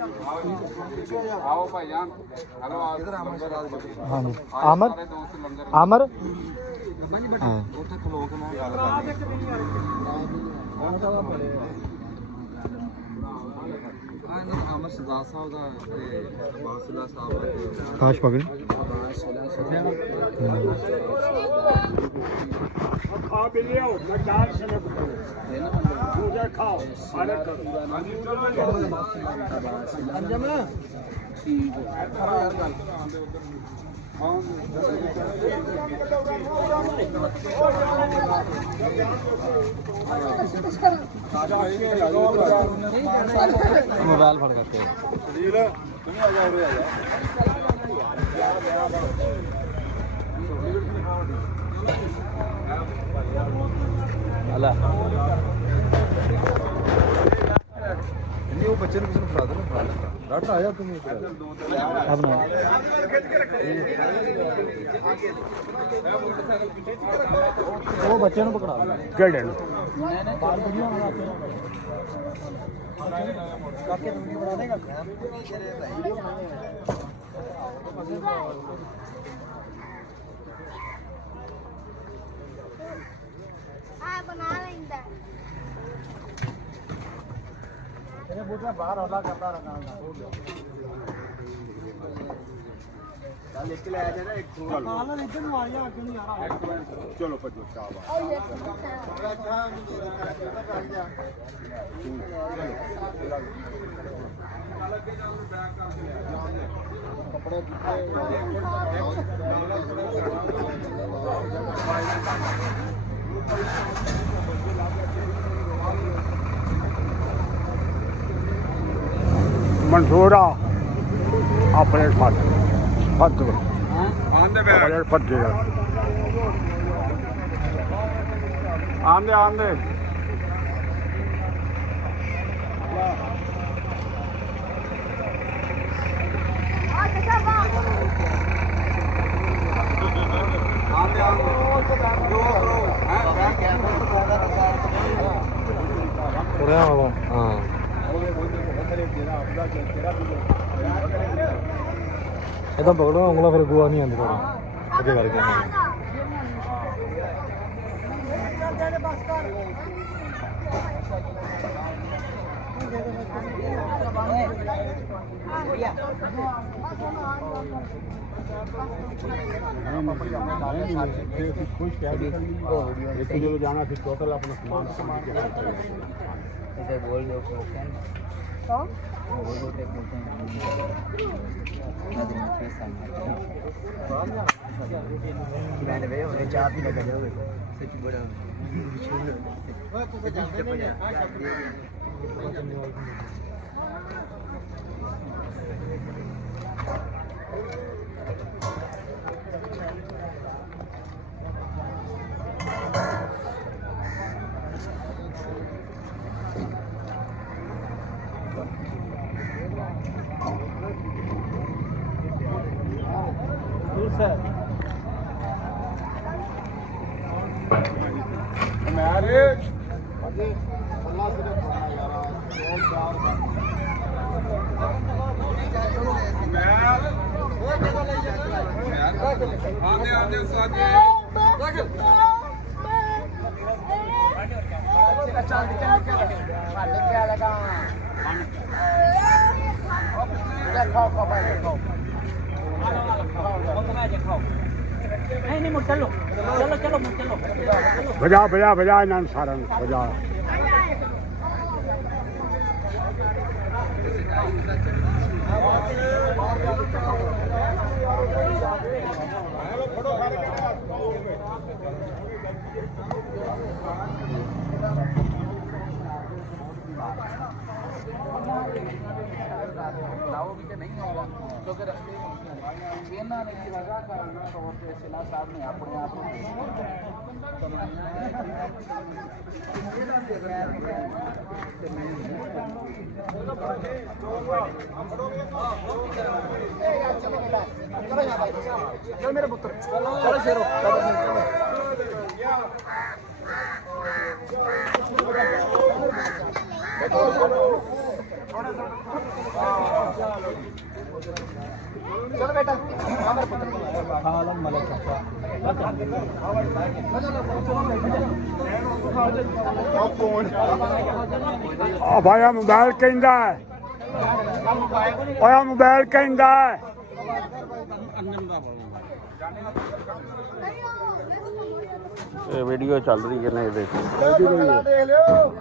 आओ भाईजान हेलो हाँ जी आमर आमर आमर सरदार साहब का बासिला साहब काश पकड़ खा भी लिया मैं चार से पूजा खाओ सारे करो ठीक मोबाइल फड़ करते अल्लाह वो बच्चे ने किसी फड़ा दो ना डॉक्टर आया तुम अब ना वो बच्चे ने पकड़ा केड़े बना लेंगे तेरे बूटा बाहर हौला करता रखा लेके लाया जाए ना एक काला इधर मारिया आगे नहीं आ रहा चलो पचो शाबाश मंसूरा अपने साथ फट अपने फट गया आंदे आंदे हाँ इधर पकड़ो उंगला फिर गुआ नहीं आती थोड़ा आगे करके जाना फिर टोटल अपना सामान बोल दो चाह भी लगा जाओ सच बड़ा बजा बजा बजा इन्होंने सारा बजा क्योंकि रस्ते ਇਹਨਾਂ ਨੇ ਰਜ਼ਾਕਾਰਾਂ ਤੌਰ ਤੇ ਸਿਲਾ ਸਾਹਿਬ ਨੇ ਆਪਣੇ ਆਪ ਨੂੰ ਚਲੋ ਮੇਰੇ ਪੁੱਤਰ ਚਲੋ ਸ਼ੇਰੋ ਚਲੋ ਚਲ ਬੇਟਾ ਅਮਰ ਪੁੱਤਰ ਹਾਲ ਮਲਕ ਆ ਭਾਇਆ ਮੋਬਾਈਲ ਕਹਿੰਦਾ ਓਏ ਮੋਬਾਈਲ ਕਹਿੰਦਾ ਇਹ ਵੀਡੀਓ ਚੱਲ ਰਹੀ ਹੈ ਨਾ ਇਹਦੇ 'ਚ। ਦੇਖ ਲਿਓ